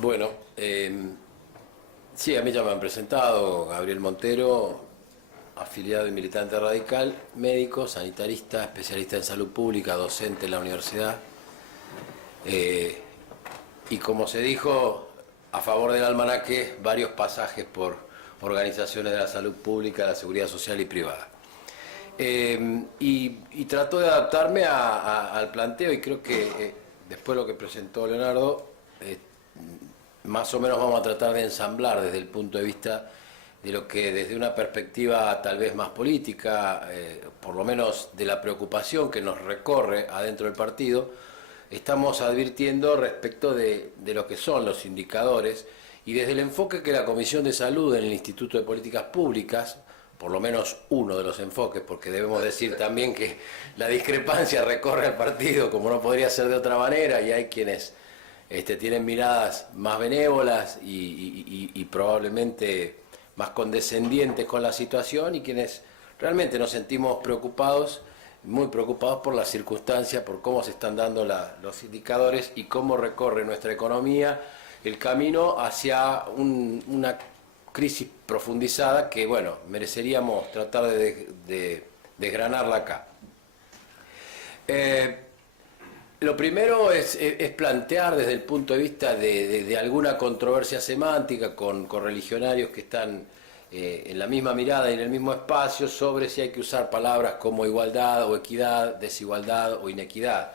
Bueno, sí, a mí ya me han presentado, Gabriel Montero, afiliado y militante radical, médico, sanitarista, especialista en salud pública, docente en la universidad, eh, y como se dijo, a favor del almanaque, varios pasajes por organizaciones de la salud pública, la seguridad social y privada. Y trato de adaptarme al planteo y creo que después lo que presentó Leonardo, más o menos vamos a tratar de ensamblar desde el punto de vista de lo que desde una perspectiva tal vez más política, por lo menos de la preocupación que nos recorre adentro del partido, estamos advirtiendo respecto de lo que son los indicadores y desde el enfoque que la Comisión de Salud en el Instituto de Políticas Públicas, por lo menos uno de los enfoques, porque debemos decir también que la discrepancia recorre al partido como no podría ser de otra manera y hay quienes tienen miradas más benévolas y probablemente más condescendientes con la situación y quienes realmente nos sentimos preocupados, muy preocupados por las circunstancias, por cómo se están dando los indicadores y cómo recorre nuestra economía el camino hacia una crisis profundizada que, bueno, mereceríamos tratar de desgranarla acá. Lo primero es plantear desde el punto de vista de alguna controversia semántica con religionarios que están en la misma mirada y en el mismo espacio sobre si hay que usar palabras como igualdad o equidad, desigualdad o inequidad.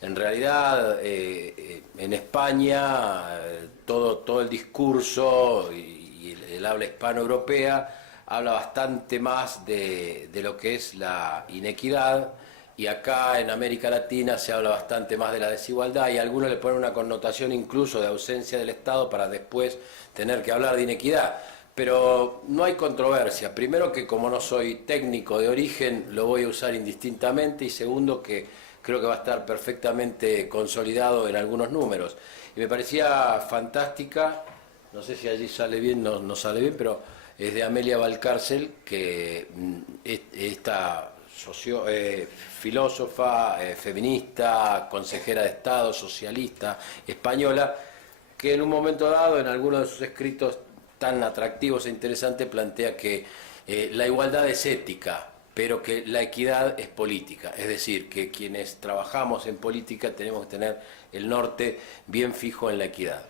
En realidad, en España, todo el discurso y el habla hispanoeuropea habla bastante más de lo que es la inequidad, y acá en América Latina se habla bastante más de la desigualdad y algunos le ponen una connotación incluso de ausencia del Estado para después tener que hablar de inequidad. Pero no hay controversia. Primero, que como no soy técnico de origen lo voy a usar indistintamente, y segundo, que creo que va a estar perfectamente consolidado en algunos números. Y me parecía fantástica, no sé si allí sale bien, no sale bien, pero es de Amelia Valcárcel, que esta filósofa, feminista, consejera de Estado, socialista, española, que en un momento dado, en algunos de sus escritos tan atractivos e interesantes, plantea que la igualdad es ética, pero que la equidad es política. Es decir, que quienes trabajamos en política tenemos que tener el norte bien fijo en la equidad.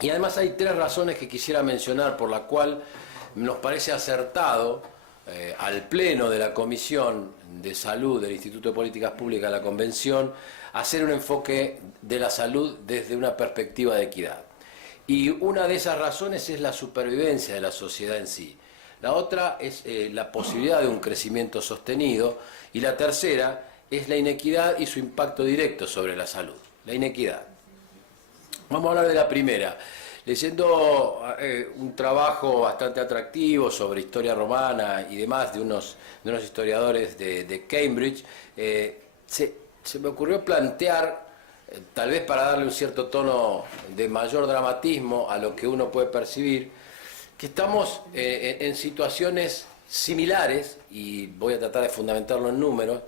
Y además hay tres razones que quisiera mencionar por la cual nos parece acertado al Pleno de la Comisión de Salud del Instituto de Políticas Públicas de la Convención hacer un enfoque de la salud desde una perspectiva de equidad. Y una de esas razones es la supervivencia de la sociedad en sí. La otra es la posibilidad de un crecimiento sostenido. Y la tercera es la inequidad y su impacto directo sobre la salud. La inequidad. Vamos a hablar de la primera. Leyendo un trabajo bastante atractivo sobre historia romana y demás de unos historiadores de Cambridge, se me ocurrió plantear, tal vez para darle un cierto tono de mayor dramatismo a lo que uno puede percibir, que estamos en situaciones similares, y voy a tratar de fundamentarlo en números,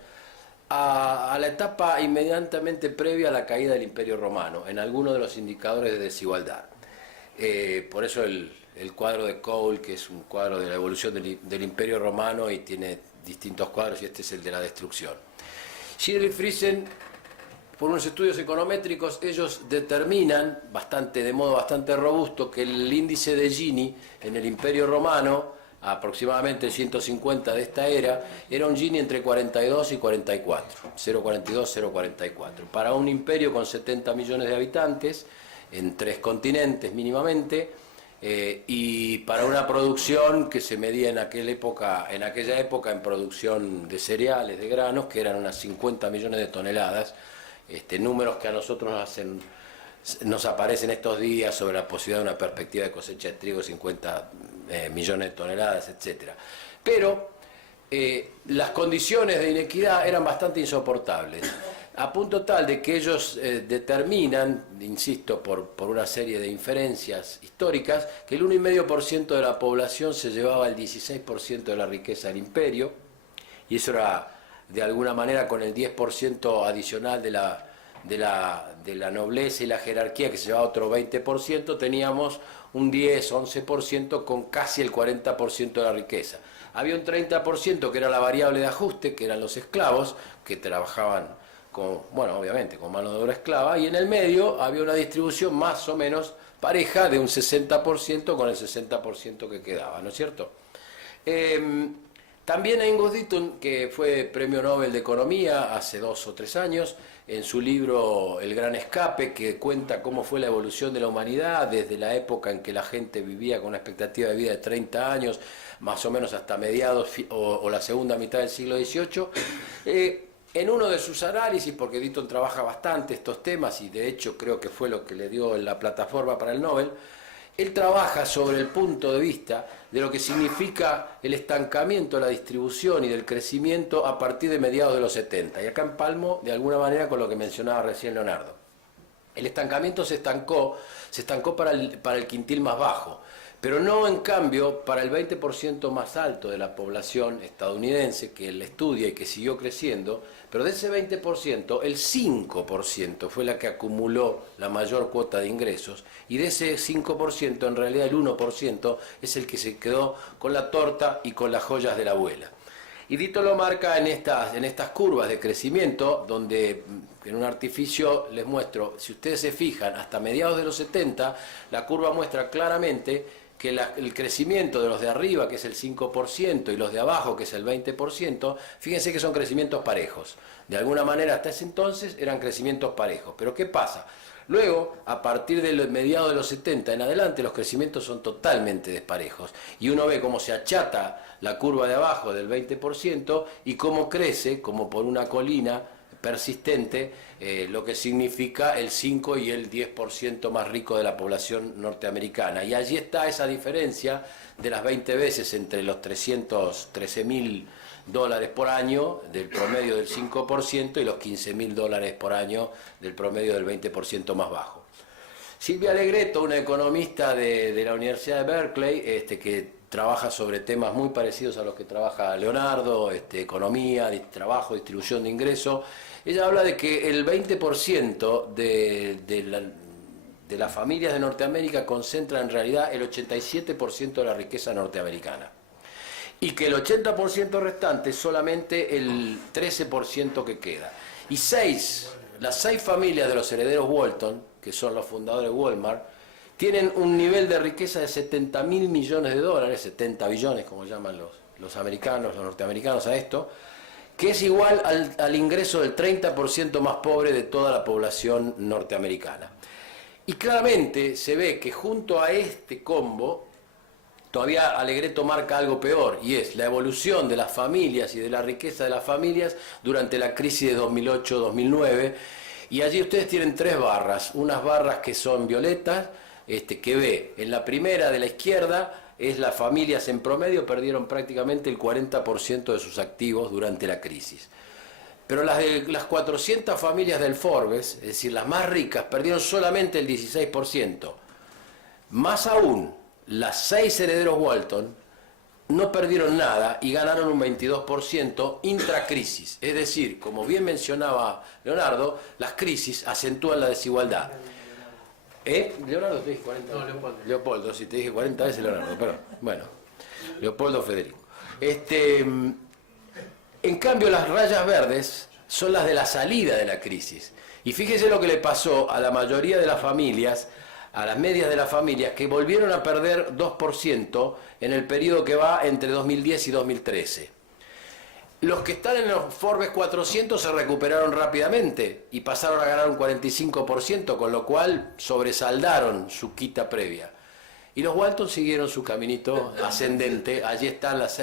a la etapa inmediatamente previa a la caída del Imperio Romano, en algunos de los indicadores de desigualdad. Por eso el cuadro de Cole, que es un cuadro de la evolución del Imperio Romano y tiene distintos cuadros, y este es el de la destrucción. Schiller y Friesen, por unos estudios econométricos, ellos determinan de modo bastante robusto que el índice de Gini en el Imperio Romano, aproximadamente el 150 de esta era un Gini entre 42 y 44, 0,42, 0,44. Para un imperio con 70 millones de habitantes, en 3 continentes mínimamente, y para una producción que se medía en aquella época en producción de cereales, de granos, que eran unas 50 millones de toneladas, números que a nosotros nos aparecen estos días sobre la posibilidad de una perspectiva de cosecha de trigo de 50 millones de toneladas, etc. Pero las condiciones de inequidad eran bastante insoportables, a punto tal de que ellos determinan, insisto, por una serie de inferencias históricas, que el 1,5% de la población se llevaba el 16% de la riqueza del imperio, y eso era de alguna manera con el 10% adicional de de la nobleza y la jerarquía, que se llevaba otro 20%, teníamos un 10, 11% con casi el 40% de la riqueza. Había un 30% que era la variable de ajuste, que eran los esclavos, que trabajaban con, bueno, obviamente, con mano de obra esclava, y en el medio había una distribución más o menos pareja de un 60% con el 60% que quedaba, ¿no es cierto? También Angus Deaton, que fue Premio Nobel de Economía hace 2 o 3 años, en su libro El Gran Escape, que cuenta cómo fue la evolución de la humanidad desde la época en que la gente vivía con una expectativa de vida de 30 años, más o menos hasta mediados o la segunda mitad del siglo XVIII, en uno de sus análisis, porque Deaton trabaja bastante estos temas y de hecho creo que fue lo que le dio la plataforma para el Nobel, él trabaja sobre el punto de vista de lo que significa el estancamiento de la distribución y del crecimiento a partir de mediados de los 70. Y acá empalmo de alguna manera con lo que mencionaba recién Leonardo. El estancamiento se estancó para el quintil más bajo, pero no en cambio para el 20% más alto de la población estadounidense que él estudia y que siguió creciendo, pero de ese 20%, el 5% fue la que acumuló la mayor cuota de ingresos, y de ese 5%, en realidad el 1% es el que se quedó con la torta y con las joyas de la abuela. Y Deaton lo marca en estas curvas de crecimiento, donde en un artificio les muestro, si ustedes se fijan, hasta mediados de los 70, la curva muestra claramente que el crecimiento de los de arriba, que es el 5%, y los de abajo, que es el 20%, fíjense que son crecimientos parejos. De alguna manera, hasta ese entonces eran crecimientos parejos. Pero ¿qué pasa? Luego, a partir de los mediados de los 70 en adelante, los crecimientos son totalmente desparejos. Y uno ve cómo se achata la curva de abajo del 20% y cómo crece, como por una colina persistente, lo que significa el 5 y el 10% más rico de la población norteamericana. Y allí está esa diferencia de las 20 veces entre los $313.000 por año del promedio del 5% y los $15.000 por año del promedio del 20% más bajo. Silvia Alegreto, una economista de la Universidad de Berkeley, que trabaja sobre temas muy parecidos a los que trabaja Leonardo, economía, trabajo, distribución de ingresos. Ella habla de que el 20% de las familias de Norteamérica concentra en realidad el 87% de la riqueza norteamericana. Y que el 80% restante es solamente el 13% que queda. Y las 6 familias de los herederos Walton, que son los fundadores de Walmart, tienen un nivel de riqueza de $70.000 millones, 70 billones como llaman los americanos, los norteamericanos a esto, que es igual al ingreso del 30% más pobre de toda la población norteamericana. Y claramente se ve que junto a este combo, todavía Alegreto marca algo peor, y es la evolución de las familias y de la riqueza de las familias durante la crisis de 2008-2009, y allí ustedes tienen 3 barras, unas barras que son violetas, que ve, en la primera de la izquierda, es las familias en promedio perdieron prácticamente el 40% de sus activos durante la crisis. Pero las 400 familias del Forbes, es decir, las más ricas, perdieron solamente el 16%. Más aún, las 6 herederos Walton no perdieron nada y ganaron un 22% intracrisis. Es decir, como bien mencionaba Leonardo, las crisis acentúan la desigualdad. Leonardo, te dije 40 veces. No, Leopoldo, si te dije 40 veces Leonardo, perdón. Bueno, Leopoldo Federico. En cambio, las rayas verdes son las de la salida de la crisis. Y fíjese lo que le pasó a la mayoría de las familias, a las medias de las familias, que volvieron a perder 2% en el periodo que va entre 2010 y 2013. Los que están en los Forbes 400 se recuperaron rápidamente y pasaron a ganar un 45%, con lo cual sobresaldaron su quita previa. Y los Walton siguieron su caminito ascendente. Allí están las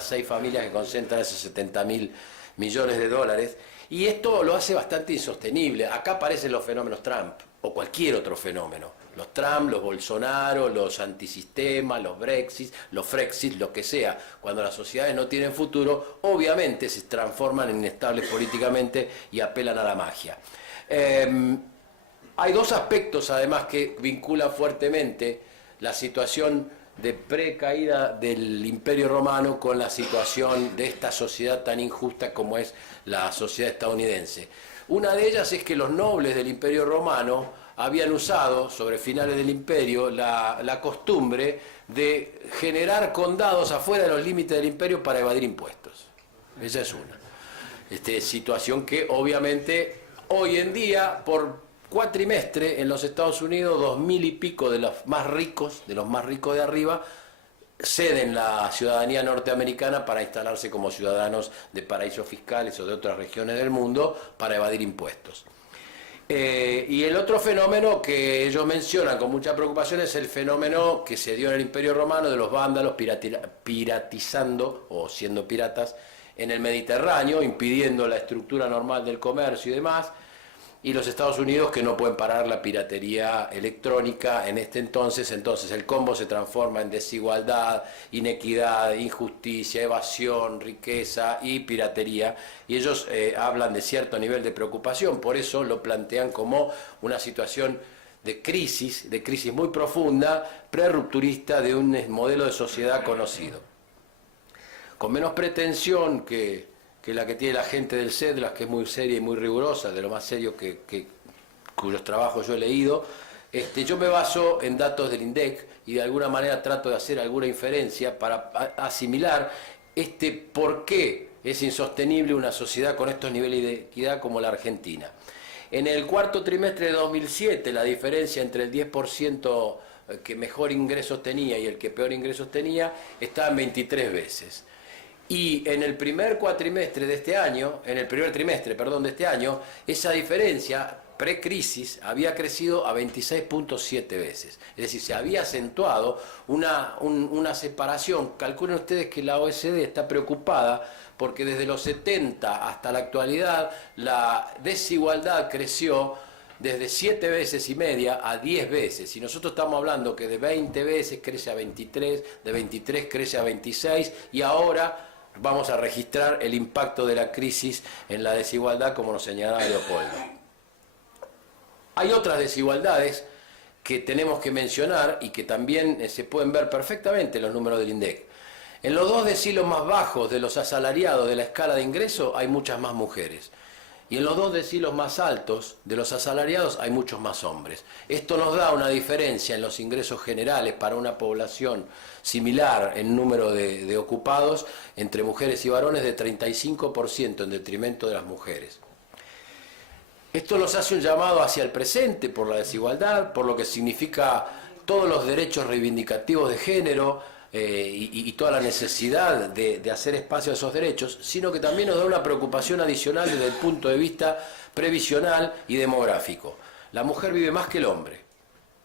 6 familias que concentran esos $70.000 millones. Y esto lo hace bastante insostenible. Acá aparecen los fenómenos Trump o cualquier otro fenómeno. Los Trump, los Bolsonaro, los antisistemas, los Brexit, los Frexit, lo que sea. Cuando las sociedades no tienen futuro, obviamente se transforman en inestables políticamente y apelan a la magia. Hay 2 aspectos además que vinculan fuertemente la situación de precaída del Imperio Romano con la situación de esta sociedad tan injusta como es la sociedad estadounidense. Una de ellas es que los nobles del Imperio Romano habían usado, sobre finales del Imperio, la costumbre de generar condados afuera de los límites del Imperio para evadir impuestos. Esa es una situación que obviamente hoy en día, por cuatrimestre en los Estados Unidos, 2000 y pico de los más ricos de arriba, ceden la ciudadanía norteamericana para instalarse como ciudadanos de paraísos fiscales o de otras regiones del mundo para evadir impuestos. Y el otro fenómeno que ellos mencionan con mucha preocupación es el fenómeno que se dio en el Imperio Romano de los vándalos piratizando o siendo piratas en el Mediterráneo, impidiendo la estructura normal del comercio y demás, y los Estados Unidos que no pueden parar la piratería electrónica en este entonces el combo se transforma en desigualdad, inequidad, injusticia, evasión, riqueza y piratería, y ellos hablan de cierto nivel de preocupación, por eso lo plantean como una situación de crisis muy profunda, prerrupturista de un modelo de sociedad conocido. Con menos pretensión que la que tiene la gente del CEDRAS, que es muy seria y muy rigurosa, de lo más serio cuyos trabajos yo he leído, yo me baso en datos del INDEC y de alguna manera trato de hacer alguna inferencia para asimilar por qué es insostenible una sociedad con estos niveles de equidad como la Argentina. En el cuarto trimestre de 2007, la diferencia entre el 10% que mejor ingresos tenía y el que peor ingresos tenía estaba en 23 veces. Y en el primer trimestre de este año, esa diferencia precrisis había crecido a 26.7 veces. Es decir, se había acentuado una separación. Calculen ustedes que la OECD está preocupada porque desde los 70 hasta la actualidad la desigualdad creció desde 7 veces y media a 10 veces. Y nosotros estamos hablando que de 20 veces crece a 23, de 23 crece a 26 y ahora vamos a registrar el impacto de la crisis en la desigualdad, como nos señalaba Leopoldo. Hay otras desigualdades que tenemos que mencionar y que también se pueden ver perfectamente en los números del INDEC. En los 2 decilos más bajos de los asalariados de la escala de ingreso hay muchas más mujeres. Y en los 2 decilos más altos de los asalariados hay muchos más hombres. Esto nos da una diferencia en los ingresos generales para una población similar en número de ocupados entre mujeres y varones de 35% en detrimento de las mujeres. Esto nos hace un llamado hacia el presente por la desigualdad, por lo que significa todos los derechos reivindicativos de género, y toda la necesidad de hacer espacio a esos derechos, sino que también nos da una preocupación adicional desde el punto de vista previsional y demográfico. La mujer vive más que el hombre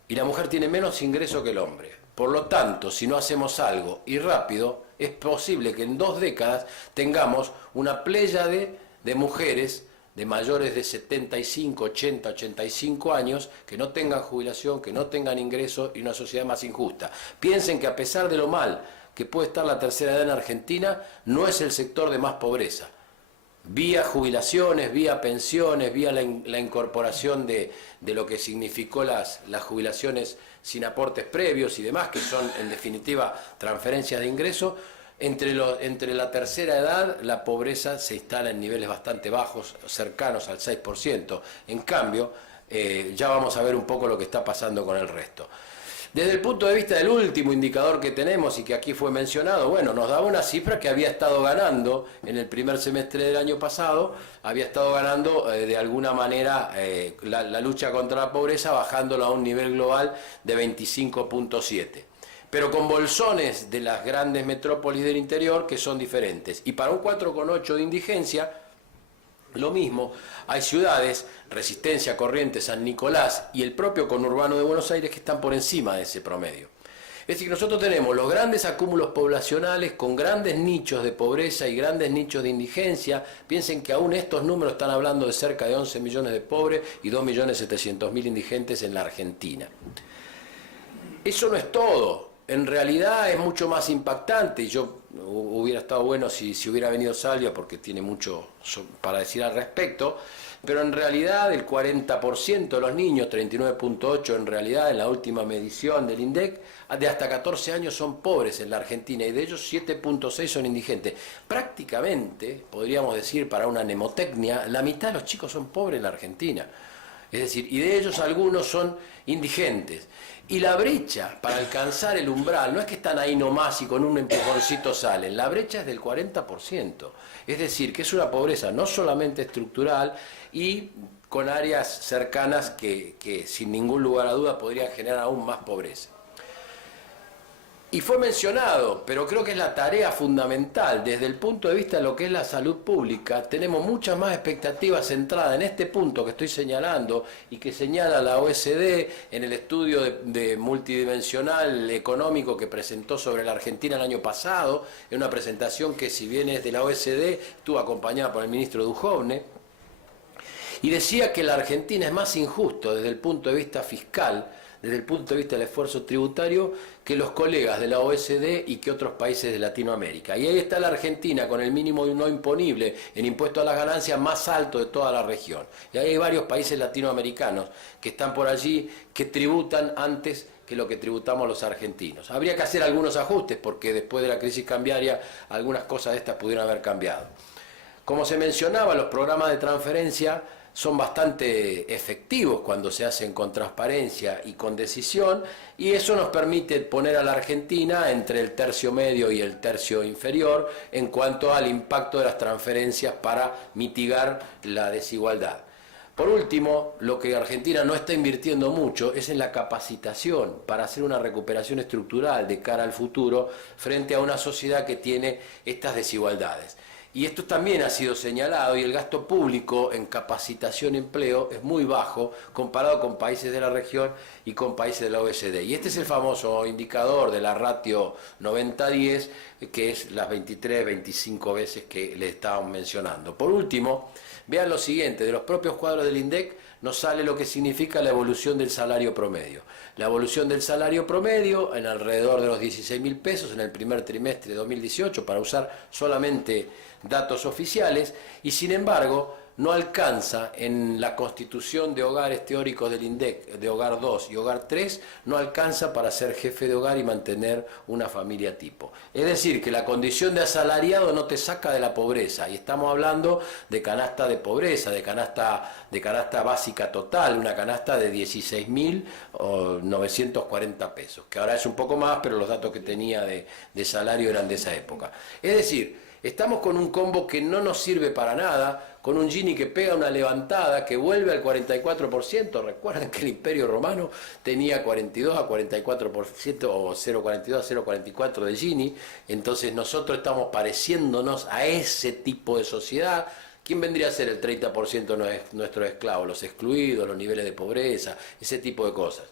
y la mujer tiene menos ingreso que el hombre. Por lo tanto, si no hacemos algo y rápido, es posible que en 2 décadas tengamos una pléyade de mujeres de mayores de 75, 80, 85 años, que no tengan jubilación, que no tengan ingresos y una sociedad más injusta. Piensen que a pesar de lo mal que puede estar la tercera edad en Argentina, no es el sector de más pobreza. Vía jubilaciones, vía pensiones, vía la incorporación de lo que significó las jubilaciones sin aportes previos y demás, que son en definitiva transferencias de ingresos. Entre la tercera edad, la pobreza se instala en niveles bastante bajos, cercanos al 6%. En cambio, ya vamos a ver un poco lo que está pasando con el resto. Desde el punto de vista del último indicador que tenemos y que aquí fue mencionado, bueno, nos daba una cifra que había estado ganando en el primer semestre del año pasado, había estado ganando de alguna manera la lucha contra la pobreza, bajándolo a un nivel global de 25.7. Pero con bolsones de las grandes metrópolis del interior que son diferentes. Y para un 4,8 de indigencia, lo mismo, hay ciudades, Resistencia, Corrientes, San Nicolás y el propio conurbano de Buenos Aires que están por encima de ese promedio. Es decir, que nosotros tenemos los grandes acúmulos poblacionales con grandes nichos de pobreza y grandes nichos de indigencia. Piensen que aún estos números están hablando de cerca de 11 millones de pobres y 2.700.000 indigentes en la Argentina. Eso no es todo. En realidad es mucho más impactante, y yo hubiera estado bueno si hubiera venido Salvia, porque tiene mucho para decir al respecto, pero en realidad el 40% de los niños, 39,8 en realidad en la última medición del INDEC, de hasta 14 años son pobres en la Argentina, y de ellos 7,6 son indigentes. Prácticamente, podríamos decir para una mnemotecnia, la mitad de los chicos son pobres en la Argentina. Es decir, y de ellos algunos son indigentes. Y la brecha para alcanzar el umbral, no es que están ahí nomás y con un empujoncito salen, la brecha es del 40%. Es decir, que es una pobreza no solamente estructural y con áreas cercanas que sin ningún lugar a duda podrían generar aún más pobreza. Y fue mencionado, pero creo que es la tarea fundamental. Desde el punto de vista de lo que es la salud pública, tenemos muchas más expectativas centradas en este punto que estoy señalando y que señala la OECD en el estudio de multidimensional económico que presentó sobre la Argentina el año pasado, en una presentación que, si bien es de la OECD, estuvo acompañada por el ministro Duhovne, y decía que la Argentina es más injusto desde el punto de vista fiscal, desde el punto de vista del esfuerzo tributario, que los colegas de la OECD y que otros países de Latinoamérica. Y ahí está la Argentina con el mínimo no imponible en impuesto a las ganancias más alto de toda la región. Y ahí hay varios países latinoamericanos que están por allí, que tributan antes que lo que tributamos los argentinos. Habría que hacer algunos ajustes, porque después de la crisis cambiaria algunas cosas de estas pudieron haber cambiado. Como se mencionaba, los programas de transferencia son bastante efectivos cuando se hacen con transparencia y con decisión, y eso nos permite poner a la Argentina entre el tercio medio y el tercio inferior en cuanto al impacto de las transferencias para mitigar la desigualdad. Por último, lo que Argentina no está invirtiendo mucho es en la capacitación para hacer una recuperación estructural de cara al futuro frente a una sociedad que tiene estas desigualdades. Y esto también ha sido señalado, y el gasto público en capacitación y empleo es muy bajo comparado con países de la región y con países de la OECD. Y este es el famoso indicador de la ratio 90-10, que es las 23, 25 veces que le estábamos mencionando. Por último, vean lo siguiente: de los propios cuadros del INDEC nos sale lo que significa la evolución del salario promedio. La evolución del salario promedio en alrededor de los 16.000 pesos en el primer trimestre de 2018, para usar solamente datos oficiales, y sin embargo no alcanza en la constitución de hogares teóricos del INDEC, de hogar 2 y hogar 3, no alcanza para ser jefe de hogar y mantener una familia tipo. Es decir, que la condición de asalariado no te saca de la pobreza, y estamos hablando de canasta de pobreza, de canasta básica total, una canasta de 16.940 pesos, que ahora es un poco más, pero los datos que tenía de salario eran de esa época. Es decir, estamos con un combo que no nos sirve para nada, con un Gini que pega una levantada, que vuelve al 44%. Recuerden que el Imperio Romano tenía 42 a 44%, o 0,42 a 0,44 de Gini. Entonces nosotros estamos pareciéndonos a ese tipo de sociedad. ¿Quién vendría a ser el 30% de nuestros esclavos? Los excluidos, los niveles de pobreza, ese tipo de cosas.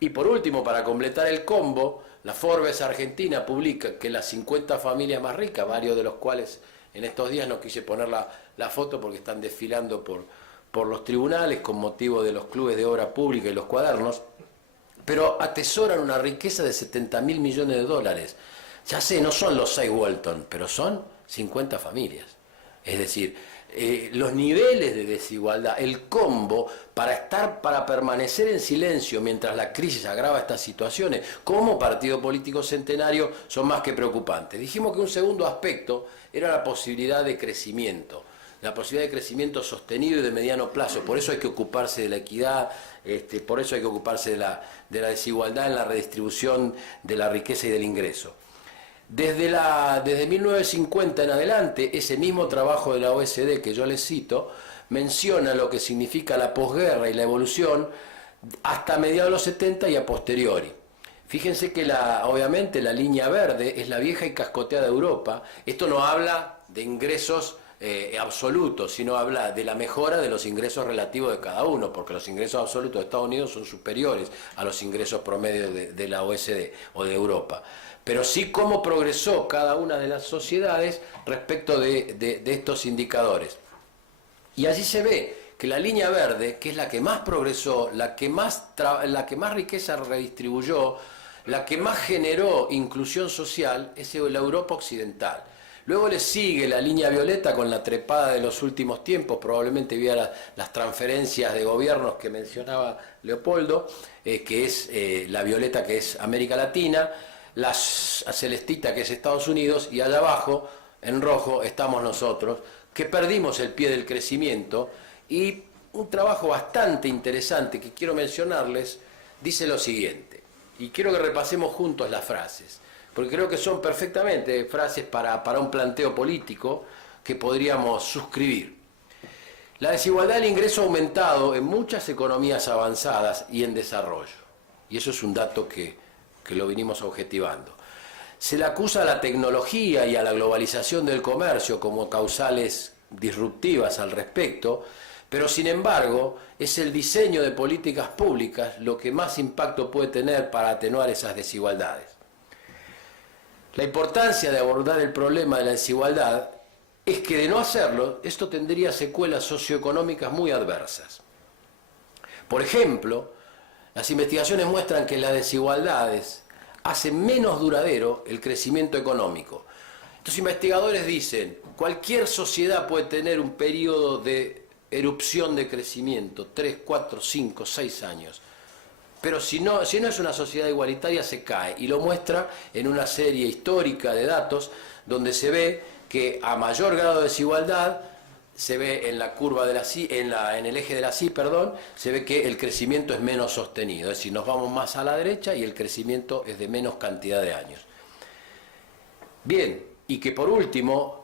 Y por último, para completar el combo, la Forbes Argentina publica que las 50 familias más ricas, varios de los cuales en estos días no quise poner la foto porque están desfilando por los tribunales con motivo de los clubes de obra pública y los cuadernos, pero atesoran una riqueza de 70.000 millones de dólares. Ya sé, no son los 6 Walton, pero son 50 familias. Es decir, los niveles de desigualdad, el combo para permanecer en silencio mientras la crisis agrava estas situaciones, como partido político centenario, son más que preocupantes. Dijimos que un segundo aspecto era la posibilidad de crecimiento, la posibilidad de crecimiento sostenido y de mediano plazo. Por eso hay que ocuparse de la equidad, por eso hay que ocuparse de la desigualdad en la redistribución de la riqueza y del ingreso. Desde 1950 en adelante, ese mismo trabajo de la OECD que yo les cito menciona lo que significa la posguerra y la evolución hasta mediados de los 70 y a posteriori. Fíjense que obviamente la línea verde es la vieja y cascoteada Europa. Esto no habla de ingresos absolutos, sino habla de la mejora de los ingresos relativos de cada uno, porque los ingresos absolutos de Estados Unidos son superiores a los ingresos promedios de la OECD o de Europa. Pero sí cómo progresó cada una de las sociedades respecto de estos indicadores. Y allí se ve que la línea verde, que es la que más progresó, la que más riqueza redistribuyó, la que más generó inclusión social es la Europa occidental. Luego le sigue la línea violeta con la trepada de los últimos tiempos, probablemente vía las transferencias de gobiernos que mencionaba Leopoldo, que es la violeta, que es América Latina, la celestita, que es Estados Unidos, y allá abajo, en rojo, estamos nosotros, que perdimos el pie del crecimiento. Y un trabajo bastante interesante que quiero mencionarles dice lo siguiente, y quiero que repasemos juntos las frases, porque creo que son perfectamente frases para un planteo político que podríamos suscribir. La desigualdad del ingreso ha aumentado en muchas economías avanzadas y en desarrollo, y eso es un dato que lo vinimos objetivando. Se le acusa a la tecnología y a la globalización del comercio como causales disruptivas al respecto, pero sin embargo es el diseño de políticas públicas lo que más impacto puede tener para atenuar esas desigualdades. La importancia de abordar el problema de la desigualdad es que, de no hacerlo, esto tendría secuelas socioeconómicas muy adversas. Por ejemplo, las investigaciones muestran que las desigualdades hacen menos duradero el crecimiento económico. Estos investigadores dicen, cualquier sociedad puede tener un periodo de erupción de crecimiento, 3, 4, 5, 6 años. Pero si no es una sociedad igualitaria, se cae, y lo muestra en una serie histórica de datos donde se ve que a mayor grado de desigualdad, se ve en la curva de en el eje de la Y, se ve que el crecimiento es menos sostenido, es decir, nos vamos más a la derecha y el crecimiento es de menos cantidad de años. Bien, y que por último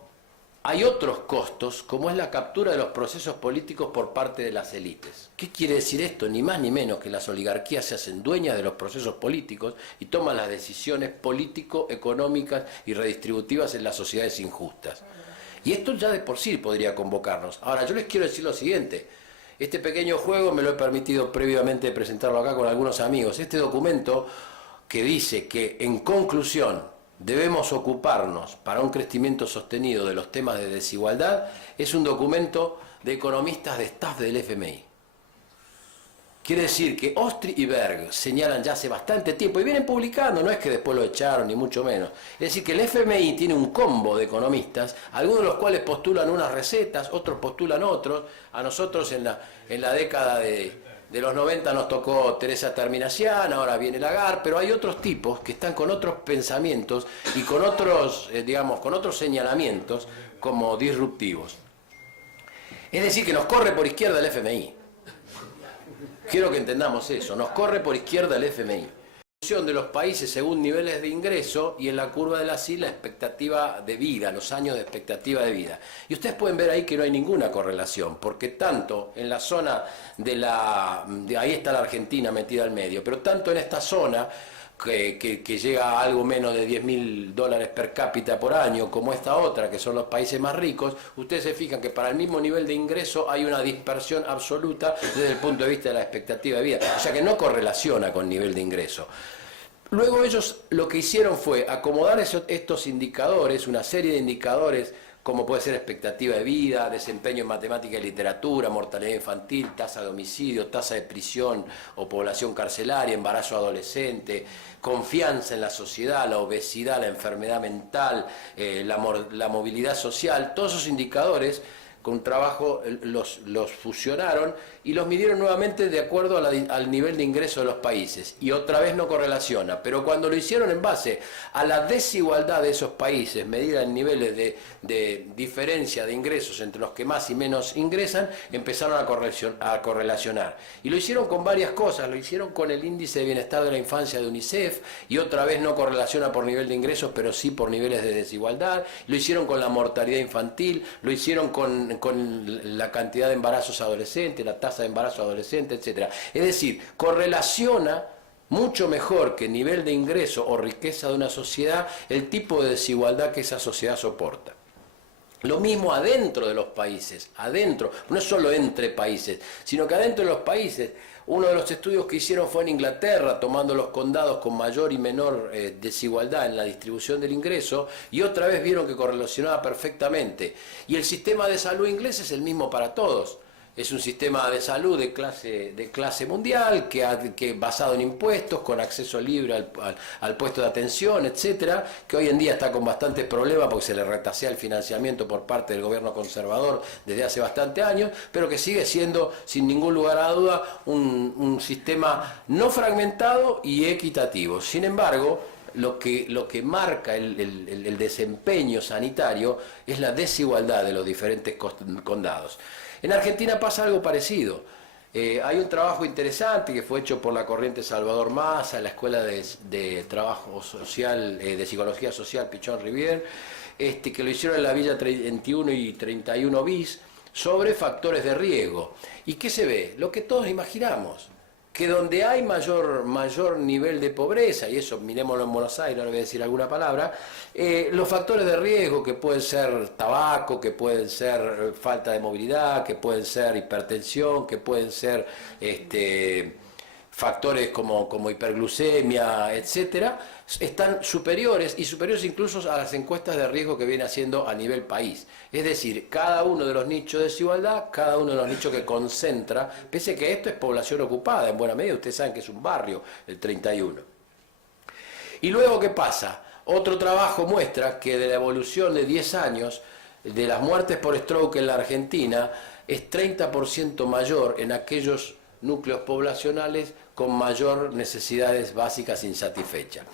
hay otros costos, como es la captura de los procesos políticos por parte de las élites. ¿Qué quiere decir esto? Ni más ni menos que las oligarquías se hacen dueñas de los procesos políticos y toman las decisiones político-económicas y redistributivas en las sociedades injustas. Y esto ya de por sí podría convocarnos. Ahora, yo les quiero decir lo siguiente. Este pequeño juego me lo he permitido previamente presentarlo acá con algunos amigos. Este documento que dice que, en conclusión, debemos ocuparnos para un crecimiento sostenido de los temas de desigualdad, es un documento de economistas de staff del FMI. Quiere decir que Ostry y Berg señalan ya hace bastante tiempo, y vienen publicando, no es que después lo echaron, ni mucho menos. Es decir, que el FMI tiene un combo de economistas, algunos de los cuales postulan unas recetas, otros postulan otros. A nosotros en la década de los 90 nos tocó Teresa Terminacián, ahora viene Lagarde, pero hay otros tipos que están con otros pensamientos y con otros, con otros señalamientos como disruptivos. Es decir, que nos corre por izquierda el FMI. Quiero que entendamos eso, nos corre por izquierda el FMI. De los países según niveles de ingreso, y en la curva de la Y la expectativa de vida, los años de expectativa de vida. Y ustedes pueden ver ahí que no hay ninguna correlación, porque tanto en la zona ahí está la Argentina metida al medio, pero tanto en esta zona que llega a algo menos de $10.000 per cápita por año, como esta otra, que son los países más ricos, ustedes se fijan que para el mismo nivel de ingreso hay una dispersión absoluta desde el punto de vista de la expectativa de vida. O sea que no correlaciona con nivel de ingreso. Luego ellos lo que hicieron fue acomodar estos indicadores, una serie de indicadores, como puede ser expectativa de vida, desempeño en matemática y literatura, mortalidad infantil, tasa de homicidio, tasa de prisión o población carcelaria, embarazo adolescente, confianza en la sociedad, la obesidad, la enfermedad mental, la movilidad social. Todos esos indicadores, con trabajo, los fusionaron y los midieron nuevamente de acuerdo al nivel de ingreso de los países. Y otra vez no correlaciona, pero cuando lo hicieron en base a la desigualdad de esos países, medida en niveles de diferencia de ingresos entre los que más y menos ingresan, empezaron a correlacionar. Y lo hicieron con varias cosas, lo hicieron con el índice de bienestar de la infancia de UNICEF, y otra vez no correlaciona por nivel de ingresos, pero sí por niveles de desigualdad. Lo hicieron con la mortalidad infantil, lo hicieron con la cantidad de embarazos adolescentes, la tasa de embarazo adolescente, etc. Es decir, correlaciona mucho mejor que nivel de ingreso o riqueza de una sociedad el tipo de desigualdad que esa sociedad soporta. Lo mismo adentro de los países, adentro, no es solo entre países, sino que adentro de los países. Uno de los estudios que hicieron fue en Inglaterra, tomando los condados con mayor y menor desigualdad en la distribución del ingreso, y otra vez vieron que correlacionaba perfectamente. Y el sistema de salud inglés es el mismo para todos. es un sistema de salud de clase mundial, que basado en impuestos, con acceso libre al puesto de atención, etcétera, que hoy en día está con bastantes problemas porque se le retasea el financiamiento por parte del gobierno conservador desde hace bastantes años, pero que sigue siendo, sin ningún lugar a duda, un sistema no fragmentado y equitativo. Sin embargo, lo que marca el desempeño sanitario es la desigualdad de los diferentes condados. En Argentina pasa algo parecido. Hay un trabajo interesante que fue hecho por la corriente Salvador Massa, la Escuela de Trabajo Social, de Psicología Social Pichón Rivière, que lo hicieron en la Villa 21 y 31 bis, sobre factores de riesgo. ¿Y qué se ve? Lo que todos imaginamos, que donde hay mayor nivel de pobreza, y eso mirémoslo en Buenos Aires, ahora voy a decir alguna palabra, los factores de riesgo, que pueden ser tabaco, que pueden ser falta de movilidad, que pueden ser hipertensión, que pueden ser factores como hiperglucemia, etcétera, están superiores incluso a las encuestas de riesgo que viene haciendo a nivel país. Es decir, cada uno de los nichos de desigualdad, cada uno de los nichos que concentra, pese que esto es población ocupada, en buena medida, ustedes saben que es un barrio, el 31. Y luego, ¿qué pasa? Otro trabajo muestra que de la evolución de 10 años, de las muertes por stroke en la Argentina, es 30% mayor en aquellos núcleos poblacionales con mayor necesidades básicas insatisfechas.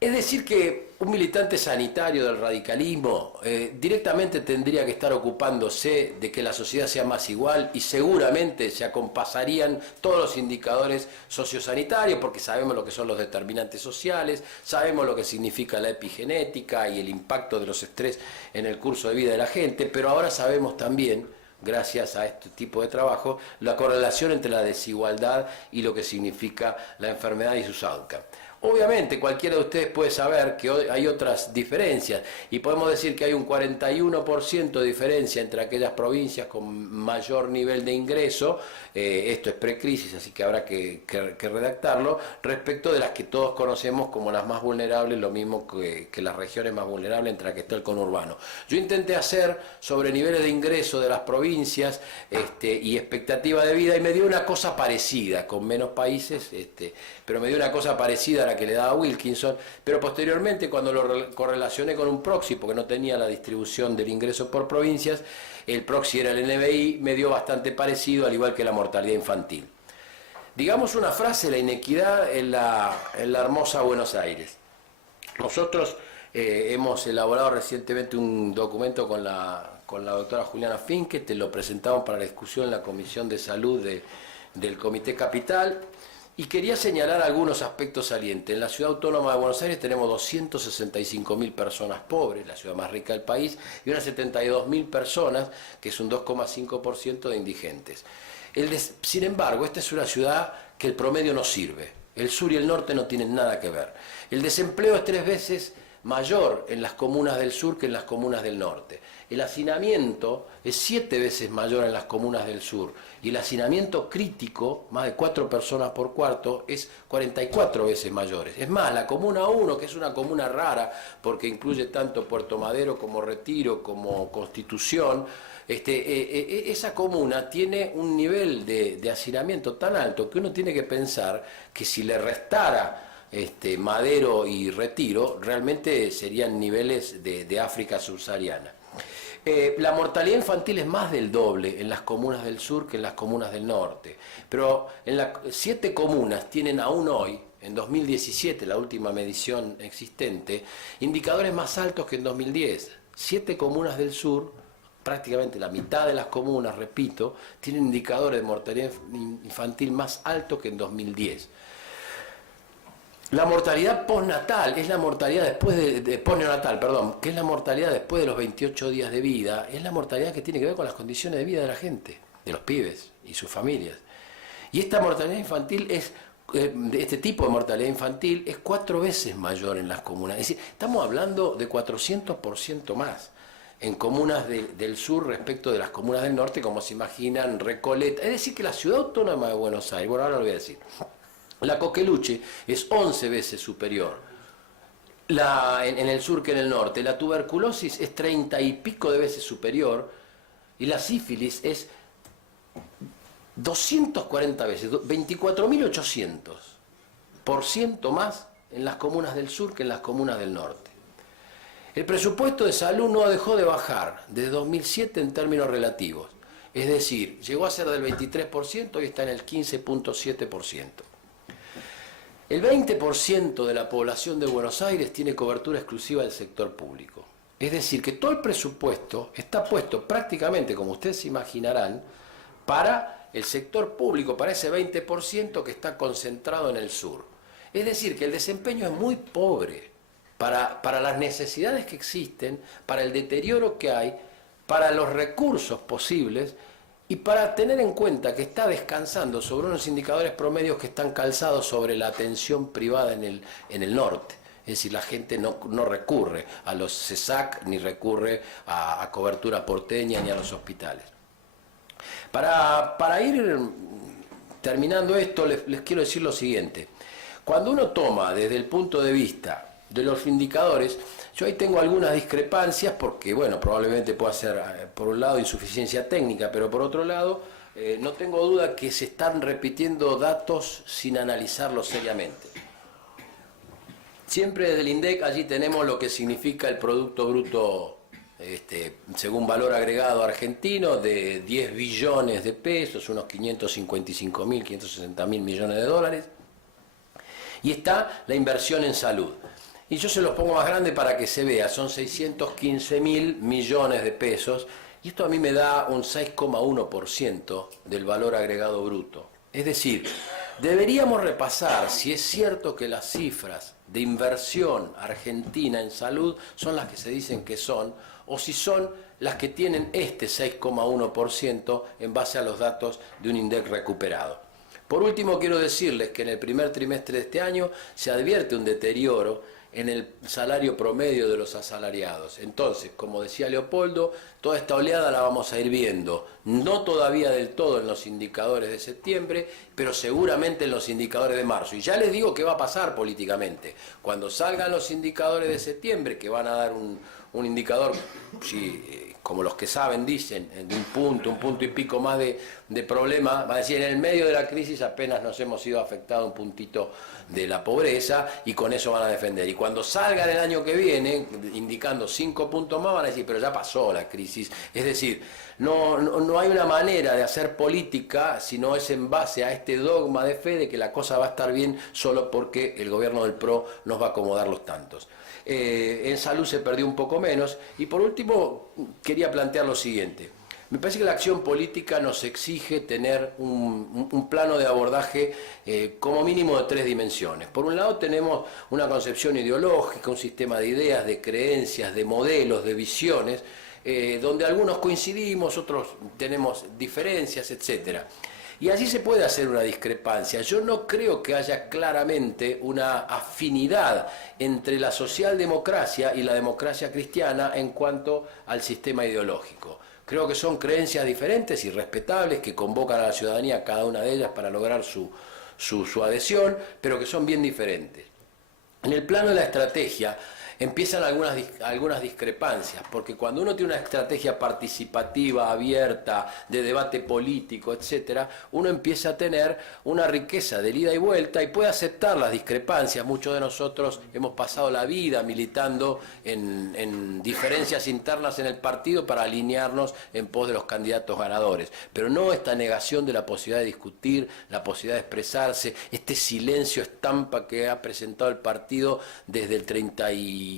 Es decir que un militante sanitario del radicalismo directamente tendría que estar ocupándose de que la sociedad sea más igual, y seguramente se acompasarían todos los indicadores sociosanitarios, porque sabemos lo que son los determinantes sociales, sabemos lo que significa la epigenética y el impacto de los estrés en el curso de vida de la gente, pero ahora sabemos también, gracias a este tipo de trabajo, la correlación entre la desigualdad y lo que significa la enfermedad y sus outcomes. Obviamente cualquiera de ustedes puede saber que hoy hay otras diferencias, y podemos decir que hay un 41% de diferencia entre aquellas provincias con mayor nivel de ingreso, esto es precrisis, así que habrá que redactarlo, respecto de las que todos conocemos como las más vulnerables, lo mismo que las regiones más vulnerables, entre las que está el conurbano. Yo intenté hacer sobre niveles de ingreso de las provincias y expectativa de vida, y me dio una cosa parecida, con menos países, pero me dio una cosa parecida a la que le daba Wilkinson, pero posteriormente, cuando lo correlacioné con un proxy, porque no tenía la distribución del ingreso por provincias, el proxy era el NBI, me dio bastante parecido, al igual que la mortalidad infantil. Digamos una frase: la inequidad en la hermosa Buenos Aires. Nosotros hemos elaborado recientemente un documento con la doctora Juliana Finke, te lo presentamos para la discusión en la Comisión de Salud del Comité Capital, y quería señalar algunos aspectos salientes. En la Ciudad Autónoma de Buenos Aires tenemos 265.000 personas pobres, la ciudad más rica del país, y unas 72.000 personas, que es un 2,5% de indigentes. Sin embargo, esta es una ciudad que el promedio no sirve. El sur y el norte no tienen nada que ver. El desempleo es 3 veces mayor en las comunas del sur que en las comunas del norte. El hacinamiento es 7 veces mayor en las comunas del sur, y el hacinamiento crítico, más de 4 personas por cuarto, es 44 veces mayores. Es más, la comuna 1, que es una comuna rara porque incluye tanto Puerto Madero como Retiro como Constitución, esa comuna tiene un nivel de hacinamiento tan alto que uno tiene que pensar que si le restara Madero y Retiro, realmente serían niveles de África subsahariana. La mortalidad infantil es más del doble en las comunas del sur que en las comunas del norte, pero en las 7 comunas tienen aún hoy, en 2017, la última medición existente, indicadores más altos que en 2010. 7 comunas del sur, prácticamente la mitad de las comunas, repito, tienen indicadores de mortalidad infantil más altos que en 2010. La mortalidad postnatal es la mortalidad postneonatal, que es la mortalidad después de los 28 días de vida, es la mortalidad que tiene que ver con las condiciones de vida de la gente, de los pibes y sus familias. Y esta mortalidad infantil este tipo de mortalidad infantil es 4 veces mayor en las comunas. Es decir, estamos hablando de 400% más en comunas del sur respecto de las comunas del norte, como se imaginan, Recoleta. Es decir, que la Ciudad Autónoma de Buenos Aires, bueno, ahora lo voy a decir, la Coqueluche es 11 veces superior en el sur que en el norte. La tuberculosis es 30 y pico de veces superior, y la sífilis es 240 veces, 24.800% más en las comunas del sur que en las comunas del norte. El presupuesto de salud no dejó de bajar desde 2007 en términos relativos. Es decir, llegó a ser del 23% y está en el 15.7%. El 20% de la población de Buenos Aires tiene cobertura exclusiva del sector público. Es decir, que todo el presupuesto está puesto prácticamente, como ustedes se imaginarán, para el sector público, para ese 20% que está concentrado en el sur. Es decir, que el desempeño es muy pobre para las necesidades que existen, para el deterioro que hay, para los recursos posibles y para tener en cuenta que está descansando sobre unos indicadores promedios que están calzados sobre la atención privada en el norte. Es decir, la gente no recurre a los CESAC, ni recurre a cobertura porteña, ni a los hospitales. Para ir terminando esto, les quiero decir lo siguiente. Cuando uno toma desde el punto de vista de los indicadores, yo ahí tengo algunas discrepancias porque, bueno, probablemente pueda ser, por un lado, insuficiencia técnica, pero por otro lado, no tengo duda que se están repitiendo datos sin analizarlos seriamente. Siempre desde el INDEC allí tenemos lo que significa el Producto Bruto según valor agregado argentino de 10 billones de pesos, unos 555.000, 560.000 millones de dólares. Y está la inversión en salud. Y yo se los pongo más grande para que se vea, son 615.000 millones de pesos, y esto a mí me da un 6,1% del valor agregado bruto. Es decir, deberíamos repasar si es cierto que las cifras de inversión argentina en salud son las que se dicen que son, o si son las que tienen este 6,1% en base a los datos de un INDEC recuperado. Por último, quiero decirles que en el primer trimestre de este año se advierte un deterioro en el salario promedio de los asalariados. Entonces, como decía Leopoldo, toda esta oleada la vamos a ir viendo, no todavía del todo en los indicadores de septiembre, pero seguramente en los indicadores de marzo. Y ya les digo qué va a pasar políticamente. Cuando salgan los indicadores de septiembre, que van a dar un indicador, como los que saben dicen, de un punto y pico más de problema, va a decir, en el medio de la crisis apenas nos hemos sido afectados un puntito de la pobreza y con eso van a defender. Y cuando salgan el año que viene, indicando 5 puntos más, van a decir, pero ya pasó la crisis. Es decir, no hay una manera de hacer política si no es en base a este dogma de fe de que la cosa va a estar bien solo porque el gobierno del PRO nos va a acomodar los tantos. En salud se perdió un poco menos. Y por último, quería plantear lo siguiente. Me parece que la acción política nos exige tener un plano de abordaje como mínimo de 3 dimensiones. Por un lado tenemos una concepción ideológica, un sistema de ideas, de creencias, de modelos, de visiones, donde algunos coincidimos, otros tenemos diferencias, etcétera. Y allí se puede hacer una discrepancia. Yo no creo que haya claramente una afinidad entre la socialdemocracia y la democracia cristiana en cuanto al sistema ideológico. Creo que son creencias diferentes y respetables que convocan a la ciudadanía, cada una de ellas, para lograr su adhesión, pero que son bien diferentes. En el plano de la estrategia empiezan algunas discrepancias, porque cuando uno tiene una estrategia participativa, abierta, de debate político, etcétera, uno empieza a tener una riqueza de ida y vuelta y puede aceptar las discrepancias. Muchos de nosotros hemos pasado la vida militando en diferencias internas en el partido para alinearnos en pos de los candidatos ganadores, pero no esta negación de la posibilidad de discutir, la posibilidad de expresarse, este silencio estampa que ha presentado el partido desde el 30 y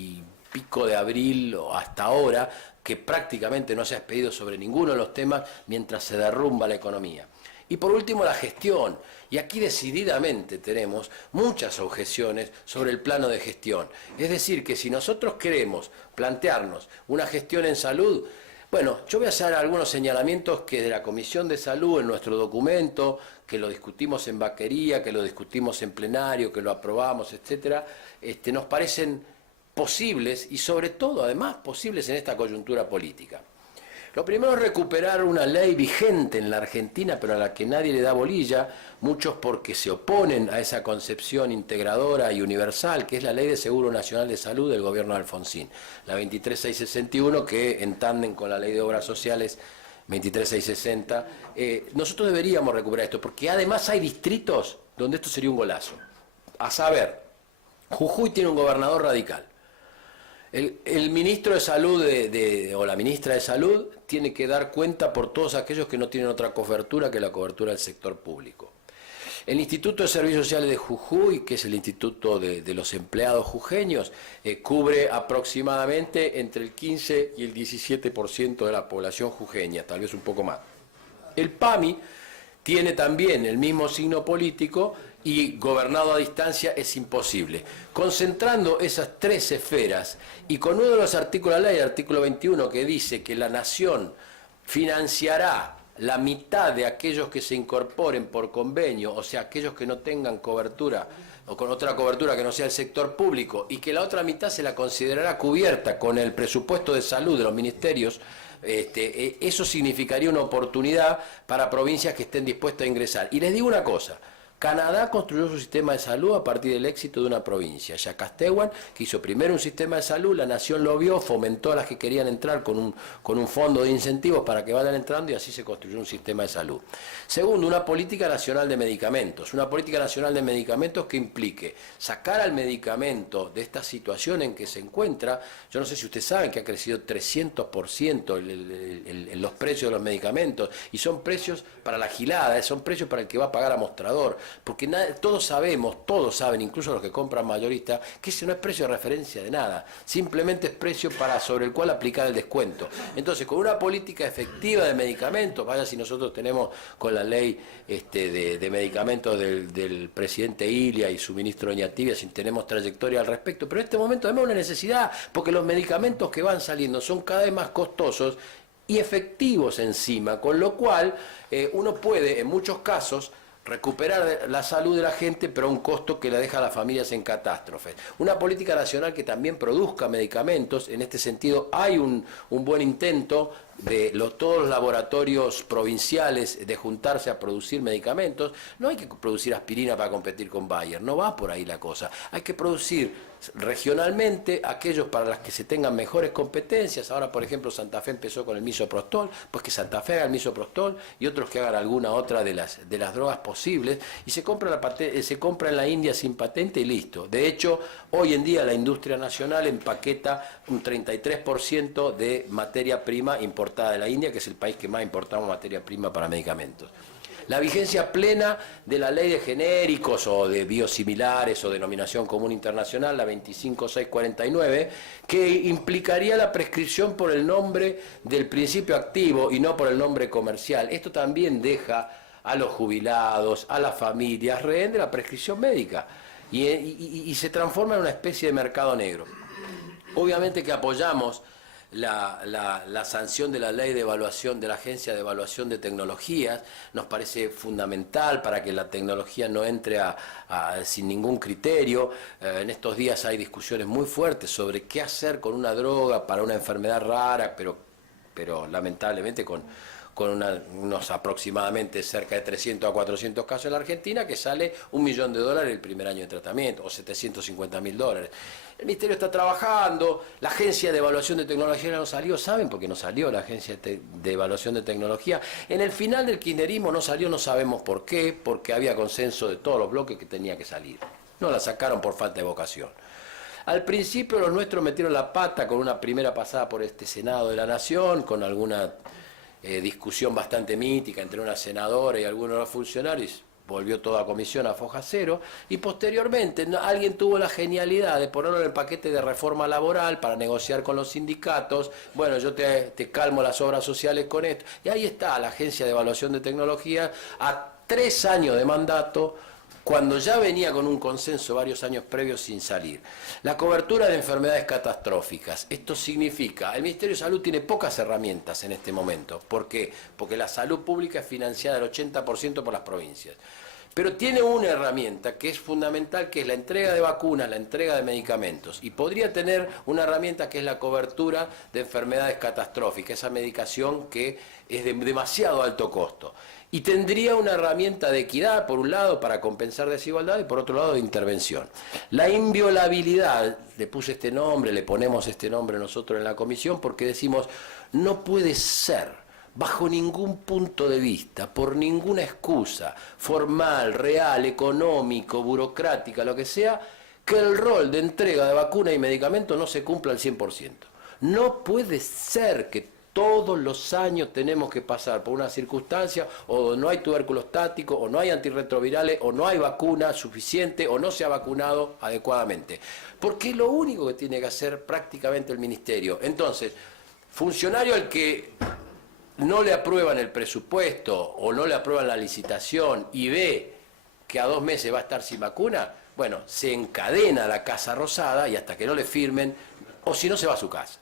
pico de abril o hasta ahora, que prácticamente no se ha expedido sobre ninguno de los temas mientras se derrumba la economía. Y por último, la gestión. Y aquí decididamente tenemos muchas objeciones sobre el plano de gestión. Es decir, que si nosotros queremos plantearnos una gestión en salud, bueno, yo voy a hacer algunos señalamientos que de la Comisión de Salud, en nuestro documento, que lo discutimos en vaquería, que lo discutimos en plenario, que lo aprobamos, etcétera, nos parecen posibles y sobre todo, además, posibles en esta coyuntura política. Lo primero es recuperar una ley vigente en la Argentina, pero a la que nadie le da bolilla, muchos porque se oponen a esa concepción integradora y universal, que es la Ley de Seguro Nacional de Salud del gobierno de Alfonsín, la 23661, que en tándem con la Ley de Obras Sociales 23660. Nosotros deberíamos recuperar esto, porque además hay distritos donde esto sería un golazo. A saber, Jujuy tiene un gobernador radical. El ministro de Salud o la ministra de Salud tiene que dar cuenta por todos aquellos que no tienen otra cobertura que la cobertura del sector público. El Instituto de Servicios Sociales de Jujuy, que es el instituto de los empleados jujeños, cubre aproximadamente entre el 15 y el 17% de la población jujeña, tal vez un poco más. El PAMI tiene también el mismo signo político y gobernado a distancia es imposible. Concentrando esas tres esferas y con uno de los artículos de la ley, el artículo 21, que dice que la nación financiará la mitad de aquellos que se incorporen por convenio, o sea, aquellos que no tengan cobertura o con otra cobertura que no sea el sector público, y que la otra mitad se la considerará cubierta con el presupuesto de salud de los ministerios, eso significaría una oportunidad para provincias que estén dispuestas a ingresar. Y les digo una cosa, Canadá construyó su sistema de salud a partir del éxito de una provincia, Yacastehuan, que hizo primero un sistema de salud, la nación lo vio, fomentó a las que querían entrar con un fondo de incentivos para que vayan entrando y así se construyó un sistema de salud. Segundo, una política nacional de medicamentos, que implique sacar al medicamento de esta situación en que se encuentra. Yo no sé si ustedes saben que ha crecido 300% los precios de los medicamentos, y son precios para la gilada, son precios para el que va a pagar a mostrador. Porque todos saben, incluso los que compran mayoristas, que ese no es precio de referencia de nada, simplemente es precio sobre el cual aplicar el descuento. Entonces, con una política efectiva de medicamentos, vaya si nosotros tenemos con la ley de medicamentos del presidente Ilia y su ministro Doña Tibia, si tenemos trayectoria al respecto, pero en este momento además una necesidad, porque los medicamentos que van saliendo son cada vez más costosos y efectivos encima, con lo cual uno puede, en muchos casos, recuperar la salud de la gente, pero a un costo que la deja a las familias en catástrofe. Una política nacional que también produzca medicamentos. En este sentido hay un buen intento de todos los laboratorios provinciales de juntarse a producir medicamentos. No hay que producir aspirina para competir con Bayer, no va por ahí la cosa. Hay que producir regionalmente aquellos para las que se tengan mejores competencias. Ahora, por ejemplo, Santa Fe empezó con el misoprostol, pues que Santa Fe haga el misoprostol y otros que hagan alguna otra de las drogas posibles, y se compra en la India sin patente y listo. De hecho, hoy en día la industria nacional empaqueta un 33% de materia prima importada de la India, que es el país que más importamos materia prima para medicamentos. La vigencia plena de la ley de genéricos o de biosimilares o denominación común internacional, la 25649, que implicaría la prescripción por el nombre del principio activo y no por el nombre comercial. Esto también deja a los jubilados, a las familias, rehén de la prescripción médica y se transforma en una especie de mercado negro. Obviamente que apoyamos la sanción de la ley de evaluación de la Agencia de Evaluación de Tecnologías. Nos parece fundamental para que la tecnología no entre sin ningún criterio. En estos días hay discusiones muy fuertes sobre qué hacer con una droga para una enfermedad rara, pero lamentablemente con unos aproximadamente cerca de 300 a 400 casos en la Argentina, que sale $1 millón el primer año de tratamiento, o $750.000. El Ministerio está trabajando, la Agencia de Evaluación de Tecnología no salió. ¿Saben por qué no salió la Agencia de Evaluación de Tecnología? En el final del kirchnerismo no salió, no sabemos por qué, porque había consenso de todos los bloques que tenía que salir. No la sacaron por falta de vocación. Al principio los nuestros metieron la pata con una primera pasada por este Senado de la Nación, con alguna discusión bastante mítica entre una senadora y algunos de los funcionarios. Volvió toda comisión a foja cero, y posteriormente alguien tuvo la genialidad de ponerlo en el paquete de reforma laboral para negociar con los sindicatos. Bueno, yo te calmo las obras sociales con esto, y ahí está la Agencia de Evaluación de Tecnología a 3 años de mandato, cuando ya venía con un consenso varios años previos sin salir. La cobertura de enfermedades catastróficas. Esto significa, el Ministerio de Salud tiene pocas herramientas en este momento. ¿Por qué? Porque la salud pública es financiada al 80% por las provincias. Pero tiene una herramienta que es fundamental, que es la entrega de vacunas, la entrega de medicamentos. Y podría tener una herramienta que es la cobertura de enfermedades catastróficas, esa medicación que es de demasiado alto costo. Y tendría una herramienta de equidad, por un lado, para compensar desigualdad, y por otro lado, de intervención. La inviolabilidad, le puse este nombre, le ponemos este nombre nosotros en la comisión, porque decimos, no puede ser bajo ningún punto de vista, por ninguna excusa, formal, real, económico, burocrática, lo que sea, que el rol de entrega de vacuna y medicamentos no se cumpla al 100%. No puede ser que todos los años tenemos que pasar por una circunstancia o no hay tubérculo estático, o no hay antirretrovirales, o no hay vacuna suficiente, o no se ha vacunado adecuadamente. Porque es lo único que tiene que hacer prácticamente el Ministerio. Entonces, funcionario al que no le aprueban el presupuesto o no le aprueban la licitación y ve que a 2 meses va a estar sin vacuna, bueno, se encadena a la Casa Rosada y hasta que no le firmen, o si no se va a su casa.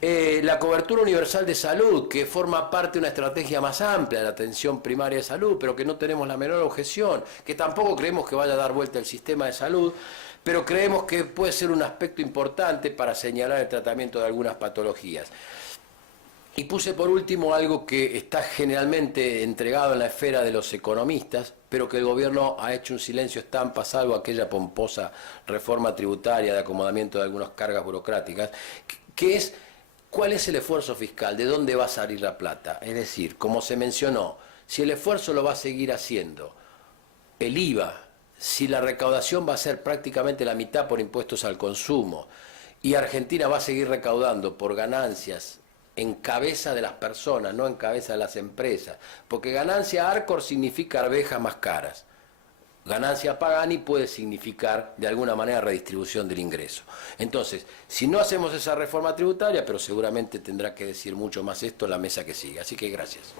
La cobertura universal de salud, que forma parte de una estrategia más amplia de la atención primaria de salud, pero que no tenemos la menor objeción, que tampoco creemos que vaya a dar vuelta el sistema de salud, pero creemos que puede ser un aspecto importante para señalar el tratamiento de algunas patologías. Y puse por último algo que está generalmente entregado en la esfera de los economistas, pero que el gobierno ha hecho un silencio estampa, salvo aquella pomposa reforma tributaria de acomodamiento de algunas cargas burocráticas, que es cuál es el esfuerzo fiscal, de dónde va a salir la plata. Es decir, como se mencionó, si el esfuerzo lo va a seguir haciendo el IVA, si la recaudación va a ser prácticamente la mitad por impuestos al consumo, y Argentina va a seguir recaudando por ganancias en cabeza de las personas, no en cabeza de las empresas, porque ganancia Arcor significa arvejas más caras. Ganancia Pagani puede significar de alguna manera redistribución del ingreso. Entonces, si no hacemos esa reforma tributaria, pero seguramente tendrá que decir mucho más esto en la mesa que sigue. Así que gracias.